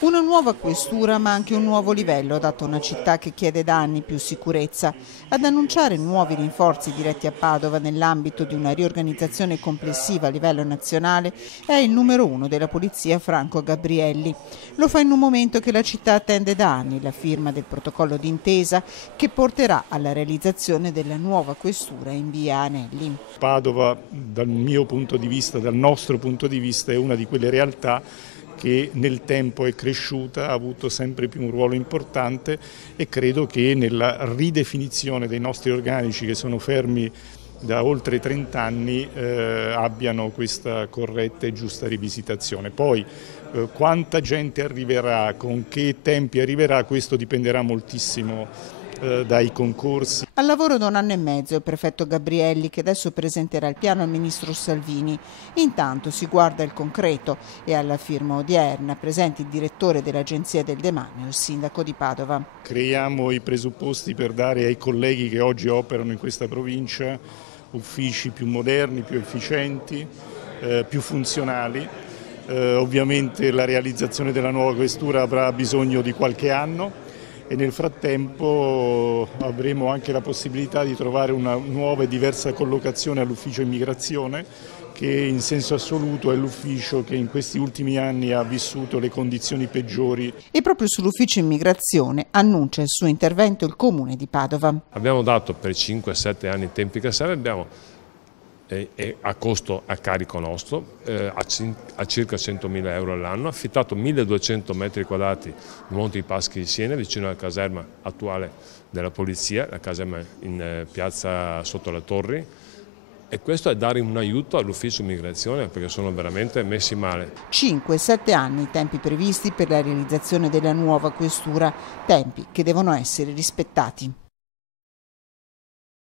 Una nuova questura ma anche un nuovo livello, dato una città che chiede da anni più sicurezza. Ad annunciare nuovi rinforzi diretti a Padova nell'ambito di una riorganizzazione complessiva a livello nazionale è il numero uno della polizia Franco Gabrielli. Lo fa in un momento che la città attende da anni la firma del protocollo d'intesa che porterà alla realizzazione della nuova questura in via Anelli. Padova, dal mio punto di vista, dal nostro punto di vista, è una di quelle realtà che nel tempo è cresciuta, ha avuto sempre più un ruolo importante e credo che nella ridefinizione dei nostri organici che sono fermi da oltre 30 anni abbiano questa corretta e giusta rivisitazione. Poi quanta gente arriverà, con che tempi arriverà, questo dipenderà moltissimo dai concorsi. Al lavoro da un anno e mezzo il prefetto Gabrielli, che adesso presenterà il piano al ministro Salvini. Intanto si guarda il concreto e alla firma odierna presenti il direttore dell'Agenzia del Demanio, il sindaco di Padova. Creiamo i presupposti per dare ai colleghi che oggi operano in questa provincia uffici più moderni, più efficienti, più funzionali. Ovviamente la realizzazione della nuova questura avrà bisogno di qualche anno e nel frattempo avremo anche la possibilità di trovare una nuova e diversa collocazione all'ufficio immigrazione, che in senso assoluto è l'ufficio che in questi ultimi anni ha vissuto le condizioni peggiori. E proprio sull'ufficio immigrazione annuncia il suo intervento il Comune di Padova. Abbiamo dato per 5-7 anni i tempi che serve, a costo a carico nostro, a circa 100.000 euro all'anno, affittato 1.200 metri quadrati in Monte dei Paschi di Siena, vicino alla caserma attuale della polizia, la caserma in piazza sotto le torri, e questo è dare un aiuto all'ufficio immigrazione perché sono veramente messi male. 5-7 anni i tempi previsti per la realizzazione della nuova questura, tempi che devono essere rispettati.